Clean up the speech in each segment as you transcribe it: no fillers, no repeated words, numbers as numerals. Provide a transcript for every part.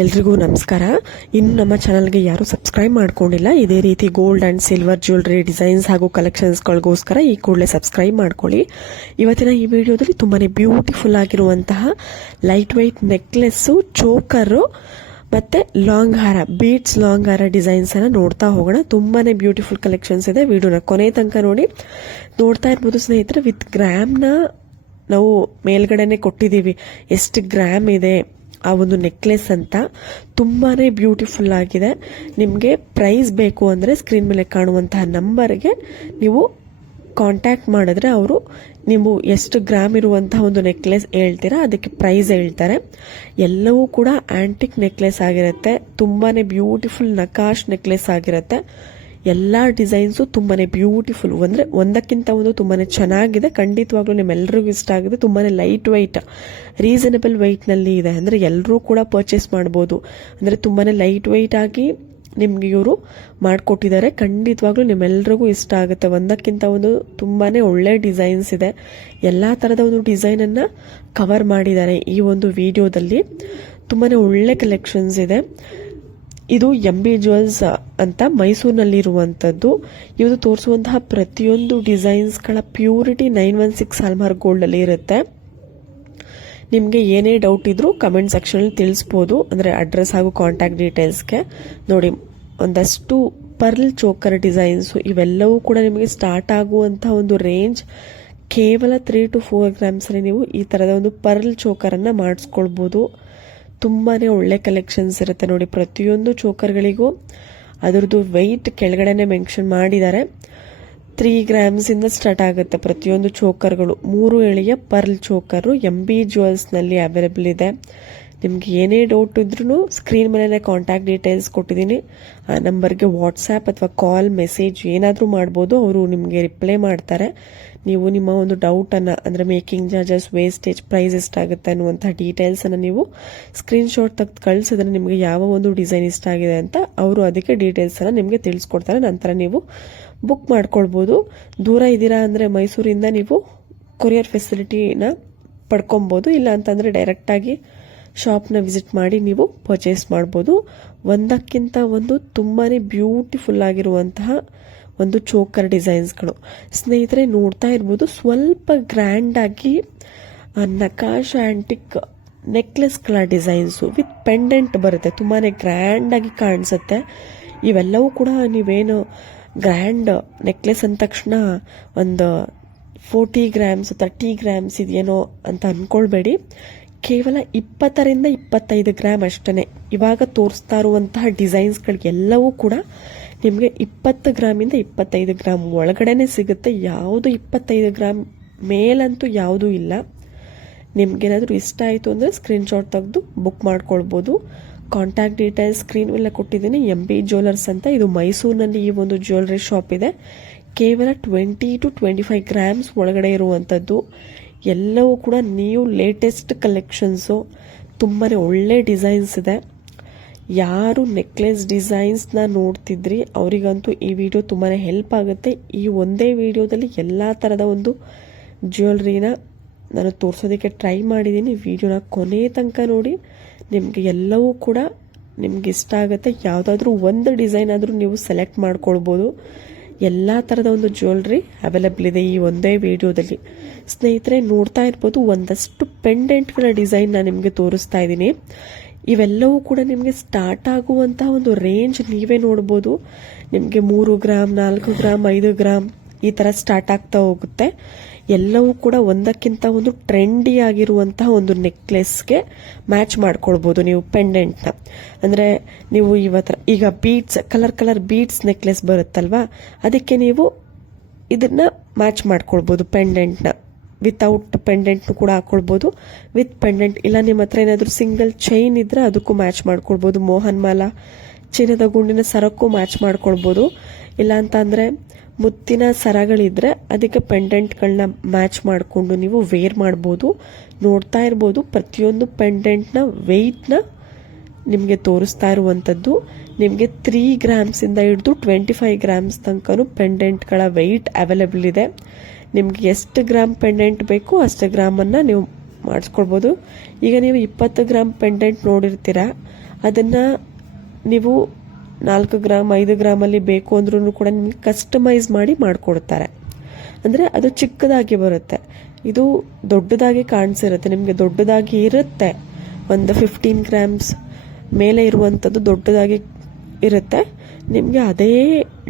ಎಲ್ರಿಗೂ ನಮಸ್ಕಾರ. ಇನ್ನು ನಮ್ಮ ಚಾನಲ್ಗೆ ಯಾರು ಸಬ್ಸ್ಕ್ರೈಬ್ ಮಾಡ್ಕೊಂಡಿಲ್ಲ, ಇದೇ ರೀತಿ gold and silver jewellery designs ಹಾಗೂ ಕಲೆಕ್ಷನ್ಸ್ಗಳಿಗೋಸ್ಕರ ಈ ಕೂಡಲೇ ಸಬ್ಸ್ಕ್ರೈಬ್ ಮಾಡ್ಕೊಳ್ಳಿ. ಇವತ್ತಿನ ಈ ವಿಡಿಯೋದಲ್ಲಿ ತುಂಬಾನೇ ಬ್ಯೂಟಿಫುಲ್ ಆಗಿರುವಂತಹ ಲೈಟ್ ವೈಟ್ ನೆಕ್ಲೆಸ್ಸು, ಚೋಕರು ಮತ್ತೆ ಲಾಂಗ್ ಹಾರ, ಬೀಡ್ಸ್ ಲಾಂಗ್ ಹಾರ ಡಿಸೈನ್ಸ್ ಅನ್ನ ನೋಡ್ತಾ ಹೋಗೋಣ. ತುಂಬಾನೇ ಬ್ಯೂಟಿಫುಲ್ ಕಲೆಕ್ಷನ್ಸ್ ಇದೆ. ವಿಡಿಯೋನ ಕೊನೆ ತನಕ ನೋಡಿ. ನೋಡ್ತಾ ಇರ್ಬೋದು ಸ್ನೇಹಿತರೆ, ವಿತ್ ಗ್ರಾಮ್ನ ನಾವು ಮೇಲ್ಗಡೆನೆ ಕೊಟ್ಟಿದ್ದೀವಿ ಎಷ್ಟು ಗ್ರಾಮ್ ಇದೆ ಆ ಒಂದು ನೆಕ್ಲೆಸ್ ಅಂತ. ತುಂಬಾನೇ ಬ್ಯೂಟಿಫುಲ್ ಆಗಿದೆ. ನಿಮಗೆ ಪ್ರೈಸ್ ಬೇಕು ಅಂದರೆ ಸ್ಕ್ರೀನ್ ಮೇಲೆ ಕಾಣುವಂತಹ ನಂಬರ್ಗೆ ನೀವು ಕಾಂಟ್ಯಾಕ್ಟ್ ಮಾಡಿದ್ರೆ ಅವರು ನೀವು ಎಷ್ಟು ಗ್ರಾಮ್ ಇರುವಂತಹ ಒಂದು ನೆಕ್ಲೆಸ್ ಹೇಳ್ತೀರಾ ಅದಕ್ಕೆ ಪ್ರೈಸ್ ಹೇಳ್ತಾರೆ. ಎಲ್ಲವೂ ಕೂಡ ಆಂಟಿಕ್ ನೆಕ್ಲೆಸ್ ಆಗಿರುತ್ತೆ. ತುಂಬಾನೇ ಬ್ಯೂಟಿಫುಲ್ ನಕಾಶ್ ನೆಕ್ಲೆಸ್ ಆಗಿರುತ್ತೆ. ಎಲ್ಲ ಡಿಸೈನ್ಸು ತುಂಬಾನೇ ಬ್ಯೂಟಿಫುಲ್, ಅಂದ್ರೆ ಒಂದಕ್ಕಿಂತ ಒಂದು ತುಂಬಾನೇ ಚೆನ್ನಾಗಿದೆ. ಖಂಡಿತವಾಗ್ಲೂ ನಿಮ್ಮೆಲ್ಲರಿಗೂ ಇಷ್ಟ ಆಗಿದೆ. ತುಂಬಾನೇ ಲೈಟ್ ವೈಟ್, ರೀಸನಬಲ್ ವೈಟ್ ನಲ್ಲಿ ಇದೆ. ಅಂದ್ರೆ ಎಲ್ಲರೂ ಕೂಡ ಪರ್ಚೇಸ್ ಮಾಡಬಹುದು. ಅಂದ್ರೆ ತುಂಬಾನೇ ಲೈಟ್ ವೈಟ್ ಆಗಿ ನಿಮ್ಗೆ ಇವರು ಮಾಡಿಕೊಟ್ಟಿದ್ದಾರೆ. ಖಂಡಿತವಾಗ್ಲೂ ನಿಮ್ಮೆಲ್ಲರಿಗೂ ಇಷ್ಟ ಆಗುತ್ತೆ. ಒಂದಕ್ಕಿಂತ ಒಂದು ತುಂಬಾನೇ ಒಳ್ಳೆ ಡಿಸೈನ್ಸ್ ಇದೆ. ಎಲ್ಲಾ ತರದ ಒಂದು ಡಿಸೈನ್ ಅನ್ನ ಕವರ್ ಮಾಡಿದ್ದಾರೆ ಈ ಒಂದು ವಿಡಿಯೋದಲ್ಲಿ. ತುಂಬಾನೇ ಒಳ್ಳೆ ಕಲೆಕ್ಷನ್ಸ್ ಇದೆ. ಇದು MB ಜ್ಯುವೆಲ್ಸ್ ಅಂತ ಮೈಸೂರಿನಲ್ಲಿರುವಂಥದ್ದು. ಇವರು ತೋರಿಸುವಂತಹ ಪ್ರತಿಯೊಂದು ಡಿಸೈನ್ಸ್ಗಳ ಪ್ಯೂರಿಟಿ 916 ಹಾಲ್ಮಾರ್ಕ್ ಗೋಲ್ಡ್ ಅಲ್ಲಿ ಇರುತ್ತೆ. ನಿಮಗೆ ಏನೇ ಡೌಟ್ ಇದ್ರೂ ಕಮೆಂಟ್ ಸೆಕ್ಷನ್ ಅಲ್ಲಿ ತಿಳಿಸಬಹುದು. ಅಂದ್ರೆ ಅಡ್ರೆಸ್ ಹಾಗೂ ಕಾಂಟ್ಯಾಕ್ಟ್ ಡೀಟೇಲ್ಸ್ಗೆ ನೋಡಿ. ಒಂದಷ್ಟು ಪರ್ಲ್ ಚೋಕರ್ ಡಿಸೈನ್ಸ್ ಇವೆಲ್ಲವೂ ಕೂಡ ನಿಮಗೆ ಸ್ಟಾರ್ಟ್ ಆಗುವಂತಹ ಒಂದು ರೇಂಜ್ ಕೇವಲ 3 to 4 ಗ್ರಾಮ್ಸ್ ಅಲ್ಲಿ ನೀವು ಈ ತರದ ಒಂದು ಪರ್ಲ್ ಚೋಕರ್ ಅನ್ನ ಮಾಡಿಸ್ಕೊಳ್ಬಹುದು. ತುಂಬಾನೇ ಒಳ್ಳೆ ಕಲೆಕ್ಷನ್ಸ್ ಇರುತ್ತೆ ನೋಡಿ. ಪ್ರತಿಯೊಂದು ಚೋಕರ್ಗಳಿಗೂ ಅದರದ್ದು ವೆಯ್ಟ್ ಕೆಳಗಡೆನೆ ಮೆನ್ಷನ್ ಮಾಡಿದ್ದಾರೆ. 3 ಗ್ರಾಮ್ಸ್ ಇಂದ ಸ್ಟಾರ್ಟ್ ಆಗುತ್ತೆ ಪ್ರತಿಯೊಂದು ಚೋಕರ್ಗಳು. 3 ಎಳೆಯ ಪರ್ಲ್ ಚೋಕರ್ MB ಜ್ಯುವೆಲ್ಸ್ ನಲ್ಲಿ ಅವೈಲೇಬಲ್ ಇದೆ. ನಿಮ್ಗೆ ಏನೇ ಡೌಟ್ ಇದ್ರೂ ಸ್ಕ್ರೀನ್ ಮೇಲೆ ಕಾಂಟ್ಯಾಕ್ಟ್ ಡೀಟೇಲ್ಸ್ ಕೊಟ್ಟಿದ್ದೀನಿ. ಆ ನಂಬರ್ಗೆ ವಾಟ್ಸ್ಆ್ಯಪ್ ಅಥವಾ ಕಾಲ್, ಮೆಸೇಜ್ ಏನಾದರೂ ಮಾಡ್ಬೋದು. ಅವರು ನಿಮಗೆ ರಿಪ್ಲೈ ಮಾಡ್ತಾರೆ. ನೀವು ನಿಮ್ಮ ಒಂದು ಡೌಟ್ ಅನ್ನ, ಅಂದ್ರೆ ಮೇಕಿಂಗ್ ಚಾರ್ಜಸ್, ವೇಸ್ಟೇಜ್, ಪ್ರೈಸ್ ಎಷ್ಟಾಗುತ್ತೆ ಅನ್ನುವಂಥ ಡೀಟೇಲ್ಸ್ ಅನ್ನ ನೀವು ಸ್ಕ್ರೀನ್ ಶಾಟ್ ತೆಗೆದು ಕಳಿಸಿದ್ರೆ ನಿಮಗೆ ಯಾವ ಒಂದು ಡಿಸೈನ್ ಇಷ್ಟ ಆಗಿದೆ ಅಂತ ಅವರು ಅದಕ್ಕೆ ಡೀಟೇಲ್ಸ್ ಅನ್ನ ನಿಮಗೆ ತಿಳಿಸ್ಕೊಡ್ತಾರೆ. ನಂತರ ನೀವು ಬುಕ್ ಮಾಡ್ಕೊಳ್ಬಹುದು. ದೂರ ಇದ್ದೀರಾ ಅಂದ್ರೆ ಮೈಸೂರಿಂದ ನೀವು ಕೊರಿಯರ್ ಫೆಸಿಲಿಟಿನ ಪಡ್ಕೊಬಹುದು. ಇಲ್ಲ ಅಂತಂದ್ರೆ ಡೈರೆಕ್ಟ್ ಆಗಿ ಶಾಪ್ನ ವಿಸಿಟ್ ಮಾಡಿ ನೀವು ಪರ್ಚೇಸ್ ಮಾಡ್ಬೋದು. ಒಂದಕ್ಕಿಂತ ಒಂದು ತುಂಬಾನೇ ಬ್ಯೂಟಿಫುಲ್ ಆಗಿರುವಂತಹ ಒಂದು ಚೋಕರ್ ಡಿಸೈನ್ಸ್ಗಳು ಸ್ನೇಹಿತರೆ ನೋಡ್ತಾ ಇರ್ಬೋದು. ಸ್ವಲ್ಪ ಗ್ರ್ಯಾಂಡ್ ಆಗಿ ನಕಾಶ್ ಆಂಟಿಕ್ ನೆಕ್ಲೆಸ್ಗಳ ಡಿಸೈನ್ಸು ವಿತ್ ಪೆಂಡೆಂಟ್ ಬರುತ್ತೆ. ತುಂಬಾನೇ ಗ್ರ್ಯಾಂಡ್ ಆಗಿ ಕಾಣಿಸುತ್ತೆ. ಇವೆಲ್ಲವೂ ಕೂಡ ನೀವೇನು ಗ್ರ್ಯಾಂಡ್ ನೆಕ್ಲೆಸ್ ಅಂದ ತಕ್ಷಣ ಒಂದು 40 ಗ್ರಾಮ್ಸ್ 30 ಗ್ರಾಮ್ಸ್ ಇದೆಯೇನೋ ಅಂತ ಅನ್ಕೊಳ್ಬೇಡಿ. ಕೇವಲ 20ರಿಂದ 25 ಗ್ರಾಮ್ ಅಷ್ಟೇ. ಇವಾಗ ತೋರಿಸ್ತಾ ಇರುವಂತಹ ಡಿಸೈನ್ಸ್ಗಳಿಗೆಲ್ಲವೂ ಕೂಡ ನಿಮಗೆ 20 ಗ್ರಾಮಿಂದ 25 ಗ್ರಾಮ್ ಒಳಗಡೆನೆ ಸಿಗುತ್ತೆ. ಯಾವುದು 25 ಗ್ರಾಮ್ ಮೇಲಂತೂ ಯಾವುದೂ ಇಲ್ಲ. ನಿಮ್ಗೇನಾದರೂ ಇಷ್ಟ ಆಯಿತು ಅಂದರೆ ಸ್ಕ್ರೀನ್ ಶಾಟ್ ತೆಗೆದು ಬುಕ್ ಮಾಡ್ಕೊಳ್ಬೋದು. ಕಾಂಟ್ಯಾಕ್ಟ್ ಡೀಟೇಲ್ಸ್ ಸ್ಕ್ರೀನ್ ಮೇಲೆ ಕೊಟ್ಟಿದ್ದೀನಿ. MB ಜ್ಯುವೆಲರ್ಸ್ ಅಂತ. ಇದು ಮೈಸೂರಿನಲ್ಲಿ ಈ ಒಂದು ಜ್ಯುವೆಲರಿ ಶಾಪ್ ಇದೆ. ಕೇವಲ 20 to 25 ಗ್ರಾಮ್ಸ್ ಒಳಗಡೆ ಇರುವಂಥದ್ದು. ಎಲ್ಲವೂ ಕೂಡ ನ್ಯೂ ಲೇಟೆಸ್ಟ್ ಕಲೆಕ್ಷನ್ಸು. ತುಂಬಾನೇ ಒಳ್ಳೆ ಡಿಸೈನ್ಸ್ ಇದೆ. ಯಾರು ನೆಕ್ಲೆಸ್ ಡಿಸೈನ್ಸ್ನ ನೋಡ್ತಿದ್ರಿ ಅವರಿಗಂತೂ ಈ ವಿಡಿಯೋ ತುಂಬಾನೇ ಹೆಲ್ಪ್ ಆಗುತ್ತೆ. ಈ ಒಂದೇ ವಿಡಿಯೋದಲ್ಲಿ ಎಲ್ಲ ಥರದ ಒಂದು ಜ್ಯುವೆಲ್ರಿನ ನಾನು ತೋರಿಸೋದಕ್ಕೆ ಟ್ರೈ ಮಾಡಿದ್ದೀನಿ. ವಿಡಿಯೋನ ಕೊನೆ ತನಕ ನೋಡಿ. ನಿಮಗೆ ಎಲ್ಲವೂ ಕೂಡ ನಿಮ್ಗೆ ಇಷ್ಟ ಆಗುತ್ತೆ. ಯಾವುದಾದ್ರೂ ಒಂದು ಡಿಸೈನ್ ಆದರೂ ನೀವು ಸೆಲೆಕ್ಟ್ ಮಾಡ್ಕೊಳ್ಬೋದು. ಎಲ್ಲ ಥರದ ಒಂದು ಜ್ಯುವೆಲ್ರಿ ಅವೈಲೇಬಲ್ ಇದೆ ಈ ಒಂದೇ ವಿಡಿಯೋದಲ್ಲಿ. ಸ್ನೇಹಿತರೆ ನೋಡ್ತಾ ಇರ್ಬೋದು, ಒಂದಷ್ಟು ಪೆಂಡೆಂಟ್ಗಳ ಡಿಸೈನ್ ನಾನು ನಿಮಗೆ ತೋರಿಸ್ತಾ ಇದ್ದೀನಿ. ಇವೆಲ್ಲವೂ ಕೂಡ ನಿಮಗೆ ಸ್ಟಾರ್ಟ್ ಆಗುವಂತಹ ಒಂದು ರೇಂಜ್ ನೀವೇ ನೋಡ್ಬೋದು. ನಿಮಗೆ 3 ಗ್ರಾಮ್ 4 ಗ್ರಾಮ್ 5 ಗ್ರಾಮ್ ಈ ತರ ಸ್ಟಾರ್ಟ್ ಆಗ್ತಾ ಹೋಗುತ್ತೆ. ಎಲ್ಲವೂ ಕೂಡ ಒಂದಕ್ಕಿಂತ ಒಂದು ಟ್ರೆಂಡಿ ಆಗಿರುವಂತಹ ಒಂದು ನೆಕ್ಲೆಸ್ಗೆ ಮ್ಯಾಚ್ ಮಾಡ್ಕೊಳ್ಬಹುದು ನೀವು ಪೆಂಡೆಂಟ್ನ. ಅಂದ್ರೆ ನೀವು ಈಗ ಬೀಡ್ಸ್, ಕಲರ್ ಬೀಡ್ಸ್ ನೆಕ್ಲೆಸ್ ಬರುತ್ತಲ್ವಾ, ಅದಕ್ಕೆ ನೀವು ಇದನ್ನ ಮ್ಯಾಚ್ ಮಾಡ್ಕೊಳ್ಬಹುದು. ಪೆಂಡೆಂಟ್ನ ವಿತೌಟ್ ಪೆಂಡೆಂಟ್ ಕೂಡ ಹಾಕೊಳ್ಬಹುದು, ವಿತ್ ಪೆಂಡೆಂಟ್. ಇಲ್ಲ ನಿಮ್ಮ ಹತ್ರ ಏನಾದರೂ ಸಿಂಗಲ್ ಚೈನ್ ಇದ್ರೆ ಅದಕ್ಕೂ ಮ್ಯಾಚ್ ಮಾಡ್ಕೊಳ್ಬಹುದು. ಮೋಹನ್ ಮಾಲಾ, ಚಿನ್ನದ ಗುಂಡಿನ ಸರಕ್ಕೂ ಮ್ಯಾಚ್ ಮಾಡ್ಕೊಳ್ಬಹುದು. ಇಲ್ಲ ಅಂತ ಅಂದ್ರೆ ಮುತ್ತಿನ ಸರಗಳಿದ್ರೆ ಅದಕ್ಕೆ ಪೆಂಡೆಂಟ್ಗಳನ್ನ ಮ್ಯಾಚ್ ಮಾಡಿಕೊಂಡು ನೀವು ವೇರ್ ಮಾಡ್ಬೋದು. ನೋಡ್ತಾ ಇರ್ಬೋದು ಪ್ರತಿಯೊಂದು ಪೆಂಡೆಂಟ್ನ ವೆಯ್ಟ್ನ ನಿಮಗೆ ತೋರಿಸ್ತಾ ಇರುವಂಥದ್ದು. ನಿಮಗೆ 3 ಗ್ರಾಮ್ಸ್ ಇಂದ ಹಿಡಿದು 25 ಗ್ರಾಮ್ಸ್ ತನಕನೂ ಪೆಂಡೆಂಟ್ಗಳ ವೆಯ್ಟ್ ಅವೈಲೇಬಲ್ ಇದೆ. ನಿಮ್ಗೆ ಎಷ್ಟು ಗ್ರಾಮ್ ಪೆಂಡೆಂಟ್ ಬೇಕು ಅಷ್ಟು ಗ್ರಾಮನ್ನು ನೀವು ಮಾಡಿಸ್ಕೊಳ್ಬೋದು. ಈಗ ನೀವು 20 ಗ್ರಾಮ್ ಪೆಂಡೆಂಟ್ ನೋಡಿರ್ತೀರ, ಅದನ್ನು ನೀವು 4 ಗ್ರಾಮ್ 5 ಗ್ರಾಮಲ್ಲಿ ಬೇಕು ಅಂದ್ರೂ ಕೂಡ ನಿಮಗೆ ಕಸ್ಟಮೈಸ್ ಮಾಡಿ ಮಾಡಿಕೊಡ್ತಾರೆ. ಅಂದರೆ ಅದು ಚಿಕ್ಕದಾಗಿ ಬರುತ್ತೆ, ಇದು ದೊಡ್ಡದಾಗಿ ಕಾಣಿಸಿರುತ್ತೆ. ನಿಮಗೆ ದೊಡ್ಡದಾಗಿ ಇರುತ್ತೆ, ಒಂದು 15 ಗ್ರಾಮ್ಸ್ ಮೇಲೆ ಇರುವಂಥದ್ದು ದೊಡ್ಡದಾಗಿ ಇರುತ್ತೆ. ನಿಮಗೆ ಅದೇ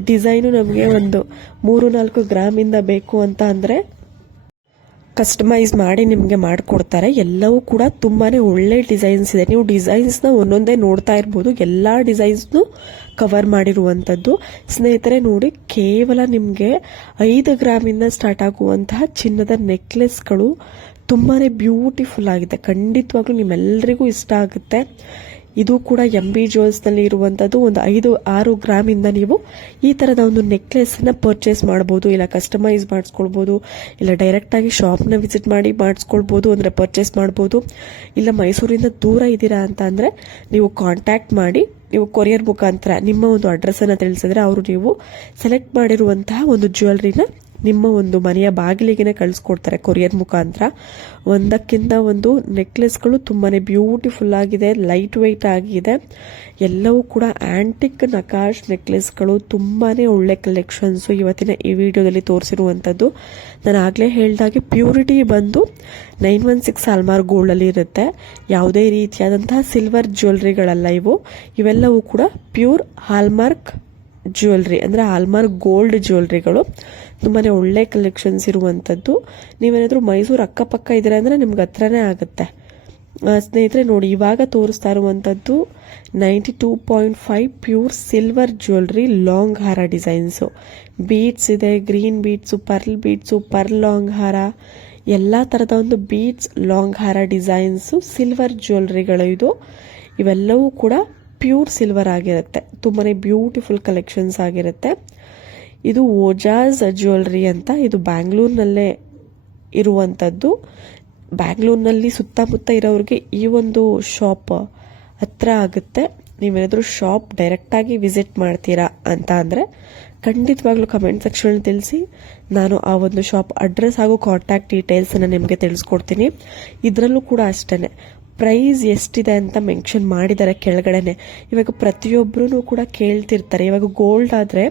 ಡಿಸೈನು ನಮಗೆ ಒಂದು 3-4 ಗ್ರಾಮಿಂದ ಬೇಕು ಅಂತ ಅಂದರೆ ಕಸ್ಟಮೈಸ್ ಮಾಡಿ ನಿಮಗೆ ಮಾಡಿಕೊಡ್ತಾರೆ. ಎಲ್ಲವೂ ಕೂಡ ತುಂಬಾ ಒಳ್ಳೆ ಡಿಸೈನ್ಸ್ ಇದೆ. ನೀವು ಡಿಸೈನ್ಸ್ನ ಒಂದೊಂದೇ ನೋಡ್ತಾ ಇರ್ಬೋದು, ಎಲ್ಲ ಡಿಸೈನ್ಸ್ನು ಕವರ್ ಮಾಡಿರುವಂಥದ್ದು. ಸ್ನೇಹಿತರೆ ನೋಡಿ, ಕೇವಲ ನಿಮಗೆ 5 ಗ್ರಾಮಿಂದ ಸ್ಟಾರ್ಟ್ ಆಗುವಂತಹ ಚಿನ್ನದ ನೆಕ್ಲೆಸ್ಗಳು ತುಂಬಾ ಬ್ಯೂಟಿಫುಲ್ ಆಗಿದೆ. ಖಂಡಿತವಾಗ್ಲೂ ನಿಮ್ಮೆಲ್ಲರಿಗೂ ಇಷ್ಟ ಆಗುತ್ತೆ. ಇದು ಕೂಡ MB ಜ್ಯುವೆಲ್ಸ್ನಲ್ಲಿ ಇರುವಂಥದ್ದು. ಒಂದು 5-6 ಗ್ರಾಮಿಂದ ನೀವು ಈ ಥರದ ಒಂದು ನೆಕ್ಲೆಸ್ನ ಪರ್ಚೇಸ್ ಮಾಡ್ಬೋದು, ಇಲ್ಲ ಕಸ್ಟಮೈಸ್ ಮಾಡಿಸ್ಕೊಳ್ಬೋದು, ಇಲ್ಲ ಡೈರೆಕ್ಟಾಗಿ ಶಾಪ್ನ ವಿಸಿಟ್ ಮಾಡಿ ಮಾಡಿಸ್ಕೊಳ್ಬೋದು, ಅಂದರೆ ಪರ್ಚೇಸ್ ಮಾಡ್ಬೋದು. ಇಲ್ಲ ಮೈಸೂರಿಂದ ದೂರ ಇದ್ದೀರಾ ಅಂತ ಅಂದರೆ ನೀವು ಕಾಂಟ್ಯಾಕ್ಟ್ ಮಾಡಿ, ನೀವು ಕೊರಿಯರ್ ಮುಖಾಂತರ ನಿಮ್ಮ ಒಂದು ಅಡ್ರೆಸ್ಸನ್ನು ತಿಳಿಸಿದ್ರೆ ಅವರು ನೀವು ಸೆಲೆಕ್ಟ್ ಮಾಡಿರುವಂತಹ ಒಂದು ಜ್ಯುವೆಲ್ರಿನ ನಿಮ್ಮ ಒಂದು ಮನೆಯ ಬಾಗಿಲಿಗೆ ಕಳಿಸ್ಕೊಡ್ತಾರೆ ಕೊರಿಯರ್ ಮುಖಾಂತರ. ಒಂದಕ್ಕಿಂತ ಒಂದು ನೆಕ್ಲೆಸ್ಗಳು ತುಂಬಾ ಬ್ಯೂಟಿಫುಲ್ ಆಗಿದೆ, ಲೈಟ್ ವೆಯ್ಟ್ ಆಗಿದೆ. ಎಲ್ಲವೂ ಕೂಡ ಆ್ಯಂಟಿಕ್ ನಕಾಶ್ ನೆಕ್ಲೆಸ್ಗಳು, ತುಂಬಾ ಒಳ್ಳೆ ಕಲೆಕ್ಷನ್ಸು ಇವತ್ತಿನ ಈ ವಿಡಿಯೋದಲ್ಲಿ ತೋರಿಸಿರುವಂಥದ್ದು. ನಾನು ಆಗಲೇ ಹೇಳಿದಾಗೆ ಪ್ಯೂರಿಟಿ ಬಂದು 916 ಹಾಲ್ಮಾರ್ಕ್ ಗೋಲ್ಡಲ್ಲಿ ಇರುತ್ತೆ. ಯಾವುದೇ ರೀತಿಯಾದಂತಹ ಸಿಲ್ವರ್ ಜ್ಯುವೆಲ್ರಿಗಳಲ್ಲ ಇವೆಲ್ಲವೂ ಕೂಡ ಪ್ಯೂರ್ ಹಾಲ್ಮಾರ್ಕ್ ಜ್ಯುವೆಲ್ರಿ, ಅಂದರೆ ಹಾಲ್ಮಾರ್ಕ್ ಗೋಲ್ಡ್ ಜ್ಯುವೆಲ್ರಿಗಳು. ತುಂಬಾ ಒಳ್ಳೆ ಕಲೆಕ್ಷನ್ಸ್ ಇರುವಂಥದ್ದು. ನೀವೇನಾದರೂ ಮೈಸೂರು ಅಕ್ಕಪಕ್ಕ ಇದ್ದೀರಾ ಅಂದರೆ ನಿಮ್ಗೆ ಹತ್ರನೇ ಆಗುತ್ತೆ. ಸ್ನೇಹಿತರೆ ನೋಡಿ, ಇವಾಗ ತೋರಿಸ್ತಾ ಇರುವಂಥದ್ದು 92.5 ಪ್ಯೂರ್ ಸಿಲ್ವರ್ ಜ್ಯುವೆಲ್ರಿ ಲಾಂಗ್ ಹಾರ ಡಿಸೈನ್ಸು. ಬೀಡ್ಸ್ ಇದೆ, ಗ್ರೀನ್ ಬೀಡ್ಸು, ಪರ್ಲ್ ಲಾಂಗ್ ಹಾರ, ಎಲ್ಲ ಥರದ ಒಂದು ಬೀಡ್ಸ್ ಲಾಂಗ್ ಹಾರ ಡಿಸೈನ್ಸು ಸಿಲ್ವರ್ ಜ್ಯುವೆಲ್ರಿಗಳು. ಇವೆಲ್ಲವೂ ಕೂಡ ಪ್ಯೂರ್ ಸಿಲ್ವರ್ ಆಗಿರುತ್ತೆ. ತುಂಬಾ ಬ್ಯೂಟಿಫುಲ್ ಕಲೆಕ್ಷನ್ಸ್ ಆಗಿರುತ್ತೆ. ಇದು ಓಜಾಸ್ ಜ್ಯುವೆಲ್ರಿ ಅಂತ, ಇದು ಬ್ಯಾಂಗ್ಳೂರ್ನಲ್ಲೇ ಇರುವಂಥದ್ದು. ಬ್ಯಾಂಗ್ಳೂರ್ನಲ್ಲಿ ಸುತ್ತಮುತ್ತ ಇರೋರಿಗೆ ಈ ಒಂದು ಶಾಪ್ ಹತ್ರ ಆಗುತ್ತೆ. ನೀವೇನಾದರೂ ಶಾಪ್ ಡೈರೆಕ್ಟಾಗಿ ವಿಸಿಟ್ ಮಾಡ್ತೀರಾ ಅಂತ ಅಂದರೆ ಖಂಡಿತವಾಗ್ಲೂ ಕಮೆಂಟ್ ಸೆಕ್ಷನ್ ತಿಳಿಸಿ. ನಾನು ಆ ಒಂದು ಶಾಪ್ ಅಡ್ರೆಸ್ ಹಾಗೂ ಕಾಂಟ್ಯಾಕ್ಟ್ ಡೀಟೇಲ್ಸನ್ನು ನಿಮಗೆ ತಿಳಿಸ್ಕೊಡ್ತೀನಿ. ಇದರಲ್ಲೂ ಕೂಡ ಅಷ್ಟೇ ಪ್ರೈಸ್ ಎಷ್ಟಿದೆ ಅಂತ ಮೆನ್ಷನ್ ಮಾಡಿದ್ದಾರೆ ಕೆಳಗಡೆನೆ. ಇವಾಗ ಪ್ರತಿಯೊಬ್ಬರೂ ಕೂಡ ಕೇಳ್ತಿರ್ತಾರೆ. ಇವಾಗ ಗೋಲ್ಡ್ ಆದರೆ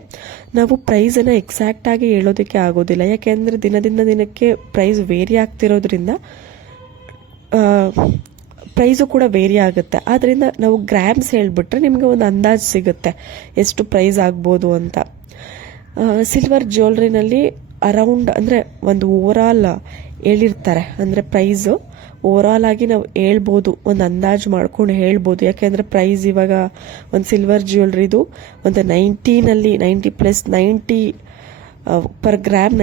ನಾವು ಪ್ರೈಸನ್ನು ಎಕ್ಸಾಕ್ಟಾಗಿ ಹೇಳೋದಕ್ಕೆ ಆಗೋದಿಲ್ಲ, ಯಾಕೆಂದರೆ ದಿನದಿಂದ ದಿನಕ್ಕೆ ಪ್ರೈಸ್ ವೇರಿ ಆಗ್ತಿರೋದ್ರಿಂದ ಪ್ರೈಸು ಕೂಡ ವೇರಿ ಆಗುತ್ತೆ. ಆದ್ದರಿಂದ ನಾವು ಗ್ರಾಮ್ಸ್ ಹೇಳಿಬಿಟ್ರೆ ನಿಮಗೆ ಒಂದು ಅಂದಾಜು ಸಿಗುತ್ತೆ ಎಷ್ಟು ಪ್ರೈಸ್ ಆಗ್ಬೋದು ಅಂತ. ಸಿಲ್ವರ್ ಜ್ಯುವೆಲ್ರಿನಲ್ಲಿ ಅರೌಂಡ್ ಅಂದರೆ ಒಂದು ಓವರಾಲ್ ಹೇಳಿರ್ತಾರೆ, ಅಂದರೆ ಪ್ರೈಸು ಓವರಾಲ್ ಆಗಿ ನಾವು ಹೇಳ್ಬೋದು, ಒಂದು ಅಂದಾಜು ಮಾಡ್ಕೊಂಡು ಹೇಳ್ಬೋದು. ಯಾಕೆಂದರೆ ಪ್ರೈಸ್ ಇವಾಗ ಒಂದು ಸಿಲ್ವರ್ ಜ್ಯುವೆಲ್ರಿದು ಒಂದು 90 + 90 ಪರ್ ಗ್ರಾಮ್